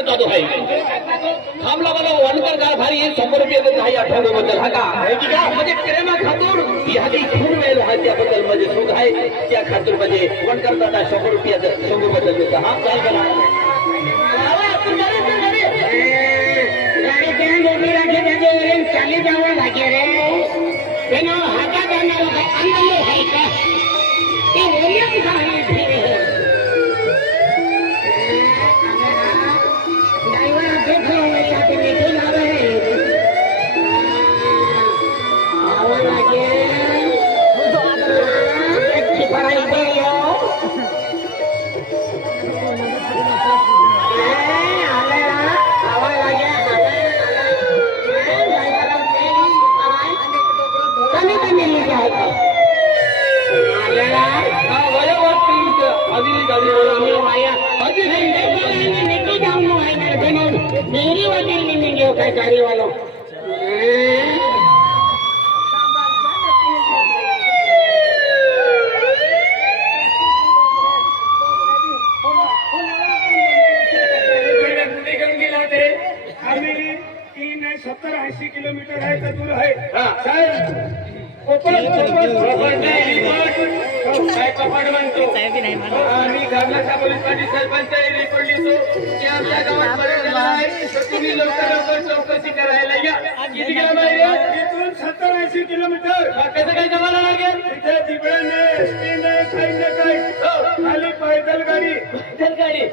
करता तो आहे थांबला मला वनकर गार भारी 100 रुपये देत आहे आठवड्याबद्दल हा का म्हणजे प्रेमा खातूर ह्याची खून वेळ आहे त्याबद्दल म्हणजे सुख आहे त्या खातूर म्हणजे वनकर दादा 100 रुपयाचं 100 बद्दल देत हा काय करा गाडी त्या मोठी राखे त्याचे चाली जावं लागे रे तेनो हातात आणणार अंदर आहे का ते वोलियम खाली फिरे ड्राइवर देखो या ते नीचे जा रहे आवा लागे अच्छी पढ़ाई करियो मेरी वजह नहीं गयो काय गाड़ी वालों आम्ही 70-80 किलोमीटर आहे का दूर आहे साहेब आम्ही घरला पोलीस पाटील सरपंच रिपोर्ट लिहितो की आमच्या गावात पडलेला आहे तर तुम्ही लवकर चौकशी करायला या किती किलोमीटर इथून 70-80 किलोमीटर कसं काय जमायला लागेल तिथे तिकडे एसटी नाही काही ना काही खाली पैदल गाडी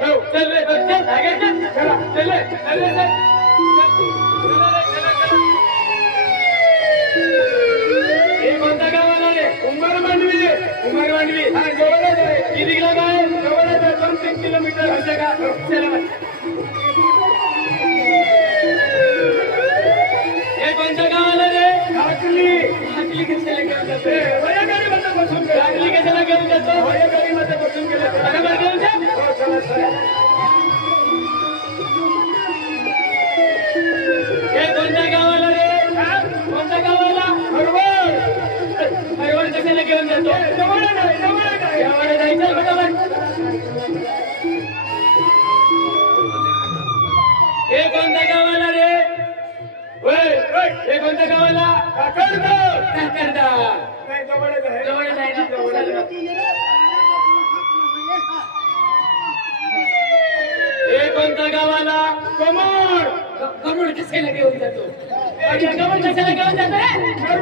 हो चल रे चला चल कोणता गावाला रे उमर मांडवी हा जवळच आहे किती किलोमीटर आहे जवळच आहे 2-3 किलोमीटर होते का चला हे कोणत्या गावाला रे हाकली कशाला घेऊन जातो वया गाडीमध्ये बसून हाकली कशाला घेऊन जातो वया गाडीमध्ये बसून गेले बरोबर घेऊन जा हो चला हे कोणत्या गावाला रे कोणत्या गावाला हरवड कशाला घेऊन जातो जवळ जायचं बरोबर हे कोणत्या गावाला रे हे कोणत्या गावाला काकरदा जवळ हे कोणत्या गावाला कमळ कशाला घेऊन जातो कमळ कशाला घेऊन जातो रे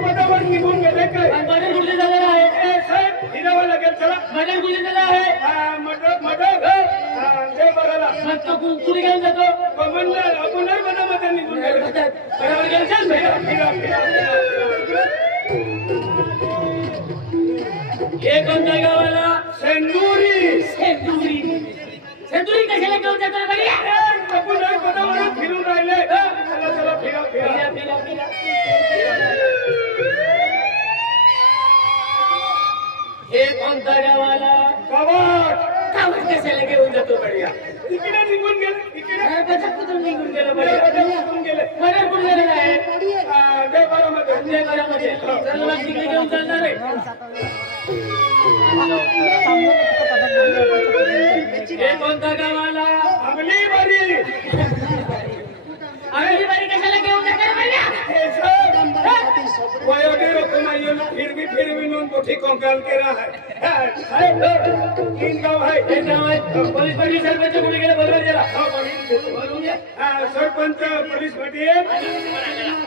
मधावर निघून गेले काय मटर कुठे झालेला आहे साहेब हिरावा लागेल चला मटर कुठे झाला आहे मटर हे बघायला मग तो कुठे घेऊन जातो कमळला आपण मधामध्ये निघून गेले बरोबर गेलं चल हे कोणत्या गावाला सेंदुरी कशाला घेऊन जातो आपण पदावरून फिरून राहिले चला फिरा हे कोणत्या गावाला गावात कशाला घेऊन जातो बढिया तिकडे निघून गेले तिकडे निघून गेलं बढिया कुठे गेलेलं आहे देवघरामध्ये चला तिकडे घेऊन चालणार आहे हे कोणत्या गावाला अगलीबारी कशाला घेऊन जाणार फिर भी नून कोठी कंकाल के रहा है 3 गाव है पोलीस पाटील सरपंच कुठे गेले बरोबर गेला सरपंच पोलीस पाटील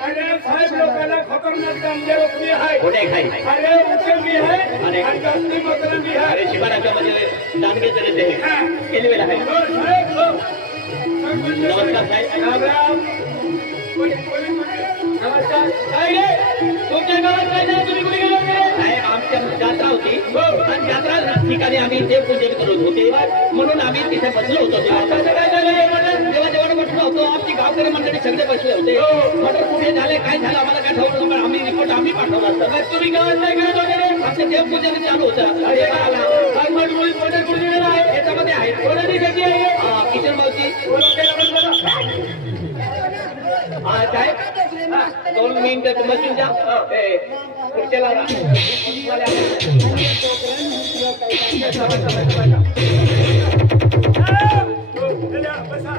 अरे साहेब लोकांना खतरनाक कामगार रोखली आहे अरे उचलली आहे आणि जास्ती मतदान भी आहे शिवाराच्या मध्ये दानगे चले केले वेळा आहे नमस्कार साहेब राम नमस्कार काय तुमच्या गावात काय नाही तुम्ही कुठे गेलो साहेब आमच्या यात्रा होती आणि यात्रा ठिकाणी आम्ही देवपूजन करत होते म्हणून आम्ही तिथे बसलो होतो काय झालं जेव्हा जेवण बसलो होतो आमची गावकरी मंडळी सगळे बसले होते म्हटलं कुठे झाले काय झालं आम्हाला काय ठरवलं पण आम्ही रिपोर्ट आम्ही पाठवला असतं तुम्ही गावात काय करत वगैरे आमचं देवपूजन चालू होतं याच्यामध्ये आहे कोणाची गती आहे किशन भाऊची साहेब 2 मिनिटं बसून जा पुढच्याला बसा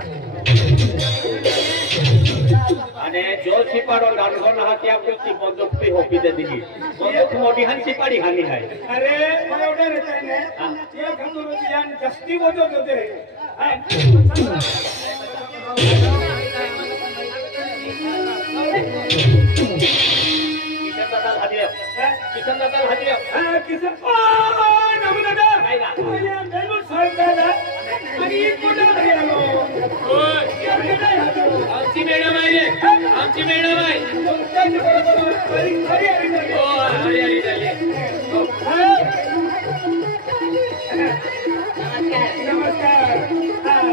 शिपाडो गाणगो ना त्या पुष्टी बंदूक पे होपी दे दिली बंदूक मोठी हान शिपाडी हानी आहे अरे मला एवढं रेटाय नाही ते खातूर यान जास्ती बोलत होते किसन दादा हादिया किसन ओ नमो दादा काय ना बेलूर साहेब दादा आणि कुठे आलो ओय आमची मॅडम आहे आमची मॅडम आहे ओ हरी हरी झाली नमस्कार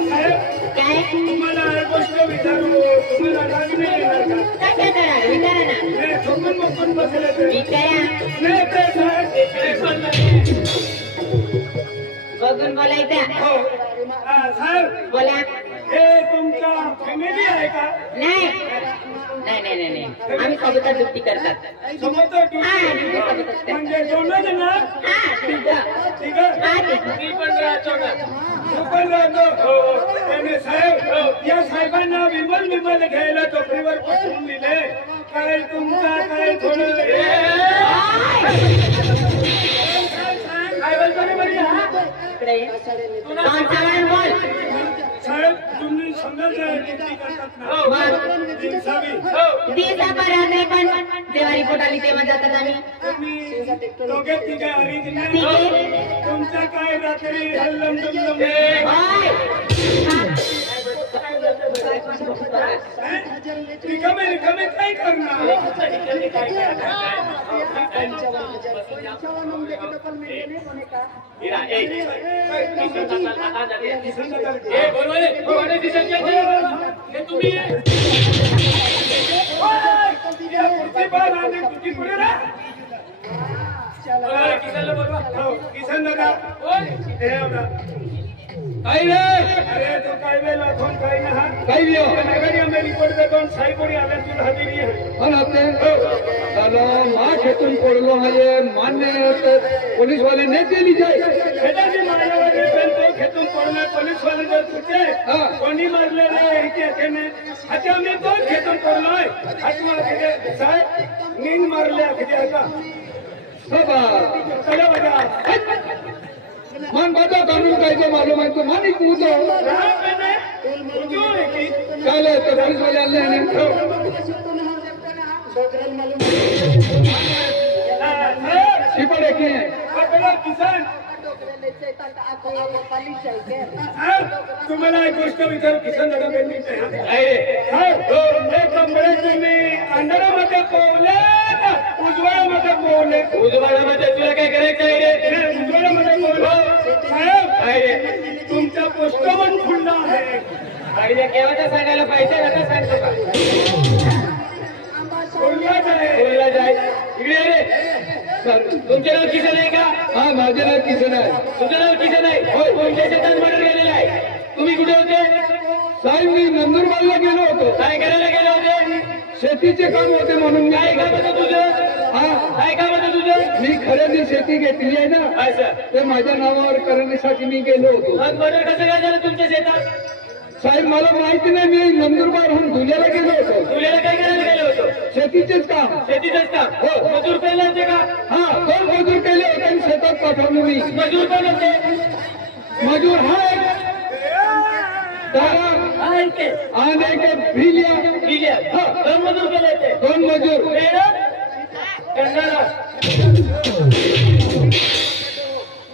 साहेब काय तुम्हाला एक गोष्ट विचारू तुम्हाला राग नाही येणार का काय करा विचारा ना नाही झोपून बसून बसले ते विचारा नाही ते साहेब बघून बोलायचं हो साहेब बोला हे तुमचा फॅमिली आहे का नाही नाही नाही नाही आम्ही कबूतर दुपटी करतात सोबत हा दुपटी सोबत असते म्हणजे दोन जण हा तिघं ठीक हा तिघं मी पण राहतो ना तू पण राहतो त्याने साहेब या साहेबांना विमल घ्यायला टोपरीवर बसवून दिले काय तुमचा काय थोडं काय बोलतो रे बढिया इकडे ये. कोण सामान बोल साहेब तुम्ही समजा किती करतात ना मग दिवसावी दिवसा पर्यंत नाही पण जेव्हा रिपोर्ट आली तेव्हा जातात आम्ही तुम्ही दोघे तिघे हरित नाही तिघे? तुमचा काय रात्री हल्लम दुल्लम होय. रिकामे काय करणार हिरा ए किसन दादा आता जा ए बोलवाले बोलवाले दिसत नाही हे तुम्ही ओय कुठे बाहेर आले तुझी पुढे रा किसनला बोलवा हो किसन दादा ओय हे होता काय रे अरे तो काय वेळा फोन काय ना काय बियो नगरी आम्ही रिपोर्ट देतो साहेबोडी आल्या तुला हजेरी आहे पण आपले चलो मा खेतून पडलो आहे मान्य पोलीस वाले ने दिली जाय खेदाची मायावाले पण तो खेतून पडणार पोलीस वाले जर तुझे कोणी मारले रे इथे ने आता आम्ही तो खेतून पडलोय आत्मा किती साहेब नींद मारल्या किती आता बाबा चला बघा मन बता कानून काय तो मालूम है तो मानी कूदो चले तो पुलिस वाले आले हैं शिपड़े की हैं किसान तुम्हाला एक गोष्ट विचारू किसन दादा तुम्ही अंधारामध्ये पोहले उजवाळामध्ये पोहले उजवाडामध्ये तुला काय करायचं आहे रे उजवाळामध्ये पोहले साहेब तुमचा पोस्टमन खुल्ला आहे आईने केव्हाचा सांगायला पाहिजे आता सांगतो का खुल्लाच आहे बोलला जाय इकडे रे सर तुमचे नाव किसन आहे का हा माझे नाव किसन आहे तुमचं नाव किसन आहे होय तुमच्या शेतात मर्डर गेलेला आहे तुम्ही कुठे होते साहेब मी नंदुरबारला गेलो होतो काय करायला गेले होते शेतीचे काम होते म्हणून काय काम होतं तुझं हा काय काम होतं तुझं मी खरेदी शेती घेतली आहे ना असं ते माझ्या नावावर करण्यासाठी मी गेलो होतो मग मर्डर कसं काय झालं तुमच्या शेतात साहेब मला माहिती नाही मी नंदुरबारहून धुल्याला गेलो होतो धुल्याला काय करायला गेलो होतो शेतीचेच काम हो मजूर केले होते का हा दोन मजूर केले होते आणि शेतात पाठवलं मी मजूर कोण होते मजूर हा एक दारा आणि एक भिलिया हा दोन मजूर केले होते दोन मजूर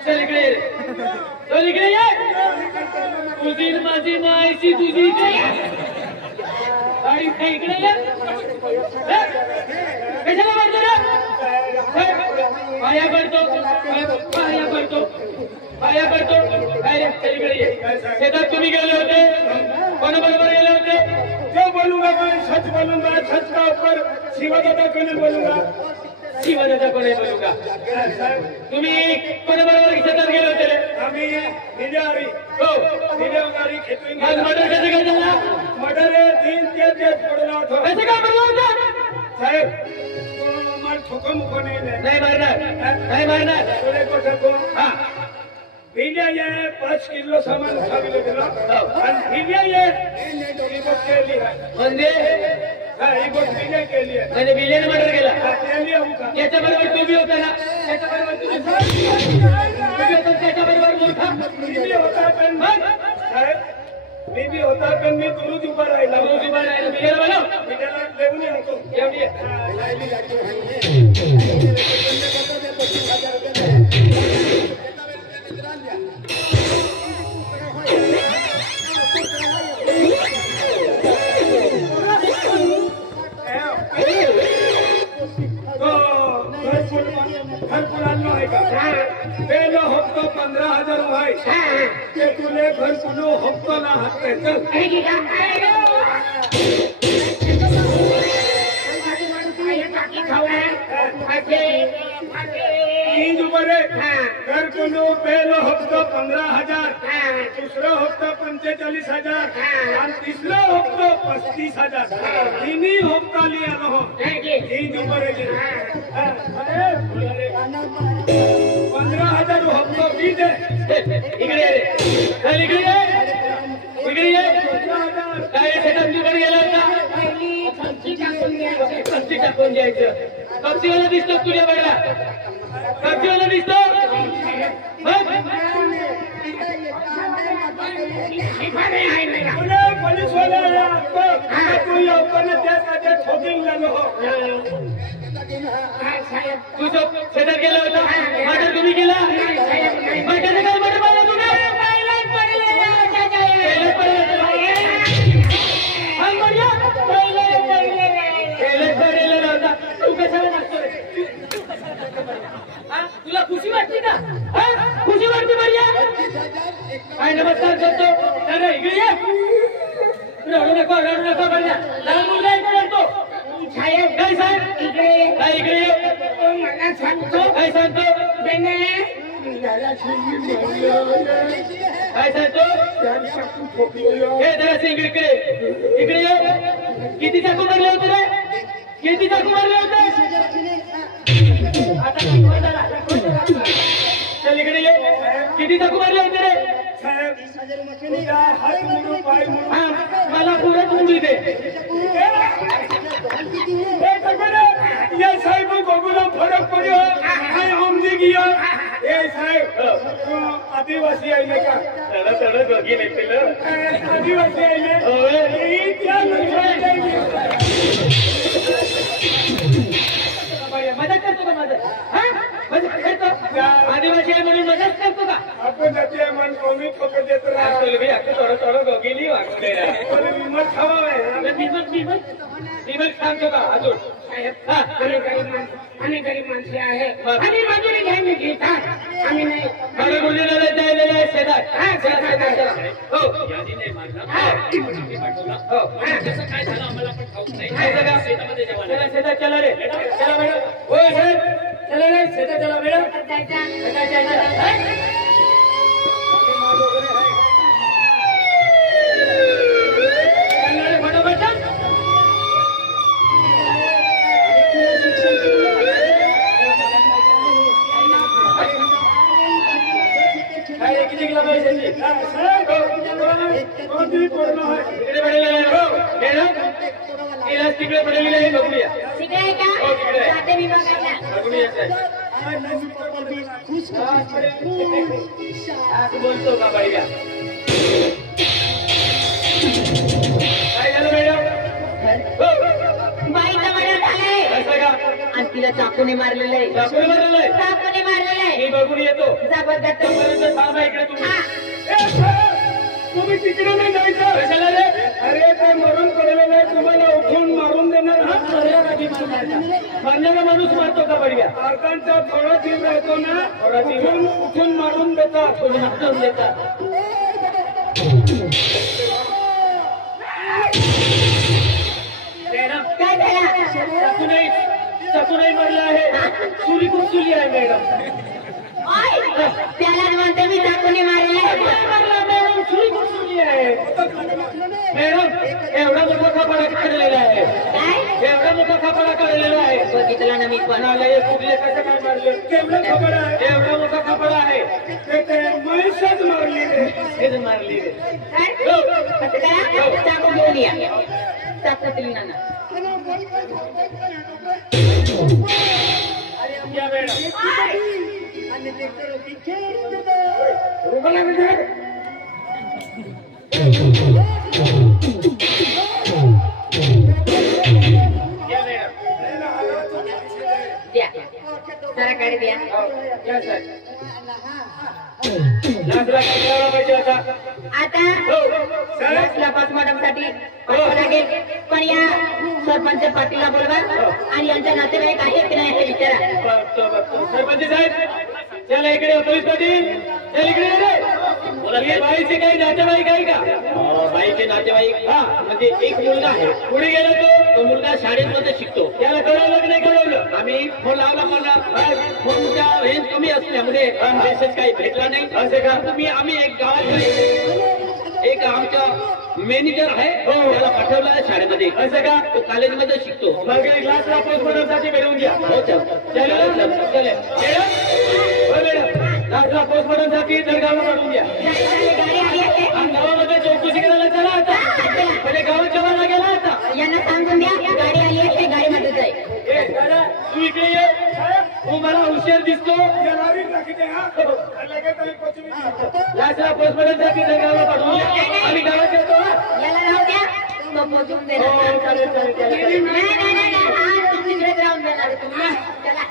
चल इकडे चल इकडे ये तुझी माझी मायची तुझी आणि इकडे ये कशाला मारतो रे पाया पडतो पाया पडतो पाया पडतो काय रे चल इकडे ये शेतात तुम्ही गेले होते कोणाबरोबर गेले होते जो बोलूंगा मैं सच बोलूंगा सच का ऊपर शिवदादा को नहीं बोलूंगा शिवदादा को नहीं बोलूंगा तुम्ही कोणाबरोबर शेतात गेले होते रे आम्ही निजारी हो निजारी खेतून मर्डर कसं काय झाला मर्डर 3 केस पडला होता कसं काय पडला होता साहेब मार ठोको मुको नाही मारणार नाही मारणार थोडे को ठोको हा भिंड्या ये 5 किलो सामान उठावी लागला आणि भिंड्या ये रिपोर्ट केली म्हणजे ही गोष्ट नाही केली आहे. म्हणजे विलेन मर्डर केला केली आहे का? याच्याबरोबर तू बी होता ना त्याच्याबरोबर तू बी होता त्याच्याबरोबर मूर्खा मी बी होता पण साहेब मी बी होता पण मी दुरुज उभा राहिला. विलेन बनव मी त्याला देऊन येतो. एवढी घरकुल आणलो आहे का? पहिलो हप्तो 15,000 रुपये ते तुले घरकुलो हप्तो ना हप्ते चल. तीन रुपये घरकुलो पहिलो हप्तो 15,000 दुसरो हप्तो 45,000 आणि तिसरो हप्तो 35,000 तिन्ही हप्ता लिहिलो हो. 3 रुपये 15,000 हप्तो मी दे. इकडे रे चल इकडे ये इकडे ये काय सेटअप तिकडे गेला होता कपची टाकून द्यायचं कपचीवाला दिसतो तुझ्या बघा कपचीवाला दिसतो पोलीसवाला तू लवकर त्यासाठी ठोकीन लागलो हो. तू जो सेटअप गेला होता मर्डर तुम्ही केला मर्डर काय मर्डर पाहिला तुम्ही तुला खुशी वाटली का खुशी वाटते बढिया काय नमस्कार करतो अरे इकडे ये रडू नको बढिया लहान मुलगा इकडे रडतो साहेब काय साहेब काय इकडे ये मला सांगतो काय सांगतो काय सांगतो हे जरा सिंग इकडे इकडे ये किती चाकू मारले होते रे किती चाकू मारले होते आता चल इकडे ये किती चाकू मारले होते रे साहेब तुझा हात म्हणून पाय म्हणून हा मला पुरत मुंबई दे या साहेब बघूला फरक पडो काय आमजी गिया ए साहेब आदिवासी आईले का चढ चढ बघी नाही पिलं आदिवासी आईले त्या मजाक करतो का माझं मजाक करतो आदिवासी आहे म्हणून मजाक करतो का आपण जाते मन कमी खपे देत राहतो थोडं थोडं दोघीली वागवले विमत खावा विमत सांगतो का अजून आम्ही गरीब माणसे आहे आम्ही मजुरी घ्यायला घेतात आम्ही नाही मला मुलीला जायलेले आहे शेतात हो काय झालं आम्हाला पण ठाऊक नाही शेतात चला रे चला मॅडम हो साहेब चला रे शेतात चला मॅडम किती किलो पाहिजे तिकडे पडलेली आहे बघूया तिकडे आहे का जाते विभागाला बोलतो का बाईला काय झालं मॅडम बाईचा मर्डर झालाय कसं का आणि तिला चाकूने मारलेलं आहे चाकूने मारलेलं आहे चाकूने मारलेलं आहे मी बघून येतो जबरदस्त तोपर्यंत थांबा इकडे तुम्ही तुम्ही तिकडे नाही जायचं कशाला रे अरे काय मरून पडलेलं आहे तुम्हाला उठून मारून देणार हा मारणारा माणूस मारतो का बढिया मारकांचा थोडा जीव राहतो ना उठून मारून देतात मारून देतात मॅडम काय झालं चाकूनही मारला आहे सुरी खूप सुली आहे मॅडम ओय, त्याला म्हणते मी चाकूने मारलेलं आहे मॅडम सुरी खूप सुली आहे मॅडम एवढा मोठा खापाडा काढलेला आहे काय एवढा मोठा खापाडा काढलेला आहे बघितलं ना मी पण कुठले कसं काय मारले केवढं खबर आहे एवढा मोठा खापाडा आहे ते म्हैसच मारली रे हेच मारली रे काय? कसं काय? चाकू घेऊन या चाकू दिली ना या मॅडम द्या जरा काढी द्या. या सर लाजला काय पाहिजे आता आता लाचला पोस्टमॉर्टम साठी पाठवावं लागेल, पण या सरपंच पाटीलला बोलवा आणि यांच्या नातेवाईक आहेत की नाही हे विचारा. सरपंच साहेब त्याला इकडे पोलीस पाटील त्याला इकडे ये रे. हे बाईचे काही नातेवाईक आहे का? बाईचे नातेवाईक हा म्हणजे एक मुलगा आहे. पुढे गेला तो मुलगा शाळेमध्ये शिकतो. त्याला कळवलं की नाही कळवलं? आम्ही फोन लावला पण फोनच्या रेंज कमी असल्यामुळे मेसेज काही भेटला नाही. असे का? आम्ही एक गावात एक आमचा मॅनेजर आहे त्याला पाठवलं आहे शाळेमध्ये. असं का? तो कॉलेजमध्ये शिकतो. मग क्लासला पोस्टमॉर्टमसाठी भेटून घ्या. हो चालेल. क्लासला पोस्टमॉर्टमसाठी दरगावला पाठवून घ्या. आणि गावामध्ये चौकशी करायला चला आता. म्हणजे गावाच्या बाहेर गेला आता. यांना सांगून द्या गाडी आली आहे ते गाडीमध्येच आहे. ए, दादा, तू इकडे ये. तू मला हुशार दिसतो. क्लासला पोस्टमॉर्टमसाठी दरगावला पाठवून घ्या. आम्ही गावात येतो. याला राहू द्या तो पोचून देणार. हो, चालेल. नाही आज तिकडेच राहून देणार तुम्ही. चला.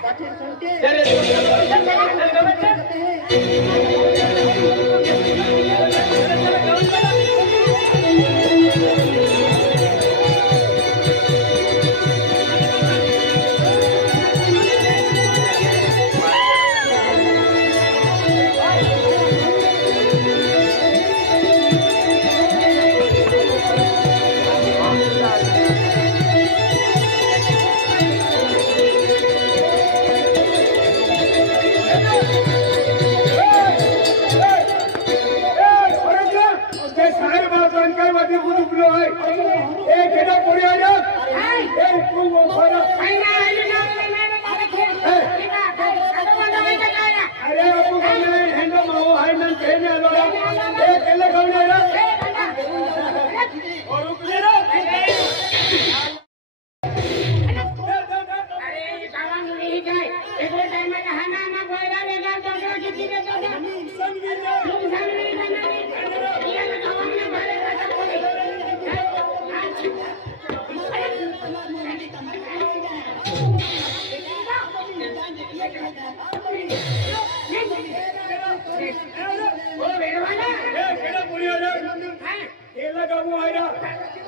केला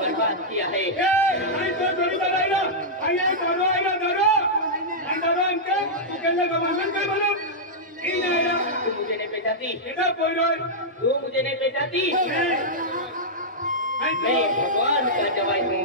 बर्बाद किया है। तू मुझे नहीं पहचानती, तू मुझे नहीं पहचानती। मैं भगवान का जवाई हूँ।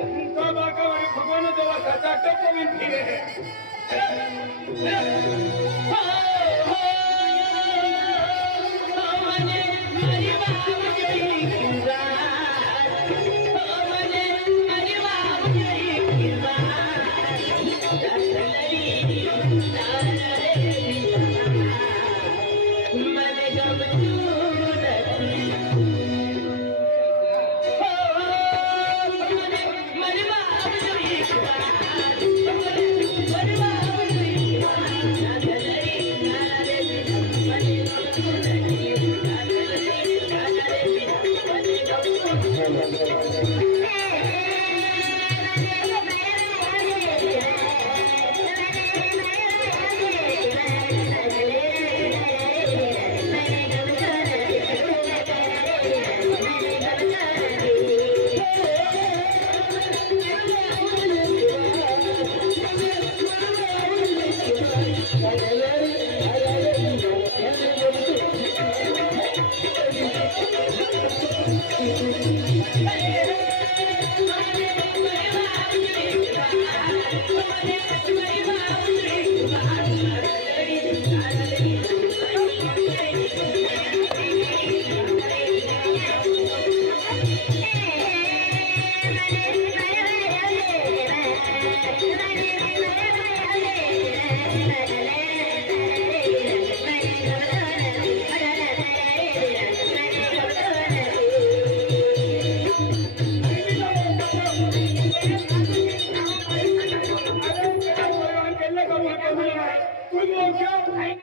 भगवान